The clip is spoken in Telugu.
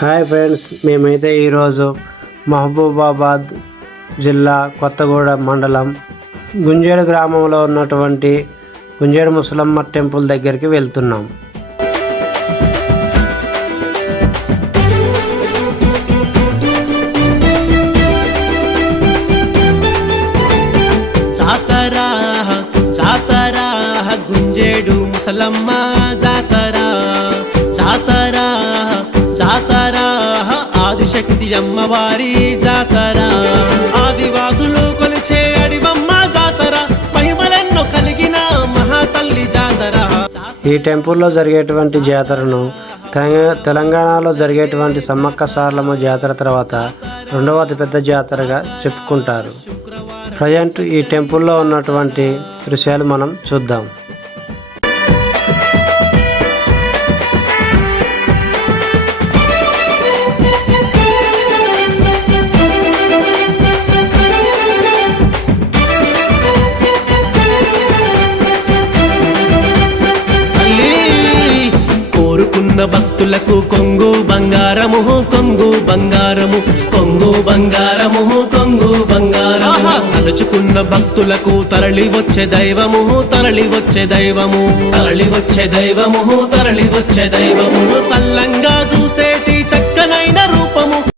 హాయ్ ఫ్రెండ్స్, మేమైతే ఈరోజు మహబూబాబాద్ జిల్లా కొత్తగూడెం మండలం గుంజేడు గ్రామంలో ఉన్నటువంటి గుంజేడు ముసలమ్మ టెంపుల్ దగ్గరికి వెళ్తున్నాం. గుంజేడు ముసలమ్మ జాతర జాతర జాతర ఆదిశక్తి అమ్మవారి జాతర, ఆదివాసులు కొలిచే అడివమ్మ జాతర, మహిమలెన్నో కలిగిన మహాతల్లి జాతర. ఈ టెంపుల్లో జరిగేటువంటి జాతరను తెలంగాణలో జరిగేటువంటి సమ్మక్క సారలమ్మ జాతర తర్వాత రెండవ అతిపెద్ద జాతరగా చెప్పుకుంటారు. ప్రజెంట్ ఈ టెంపుల్లో ఉన్నటువంటి దృశ్యాలు మనం చూద్దాం. కోరుకున్న భక్తులకు కొంగు బంగారము, కొంగు బంగారము, కొంగు బంగారము, కొంగు బంగారము. తలుచుకున్న భక్తులకు తరలి వచ్చే దైవము, తరలి వచ్చే దైవము, తరలి వచ్చే దైవము, తరలి వచ్చే దైవము. సల్లంగా చూసేటి చక్కనైన రూపము.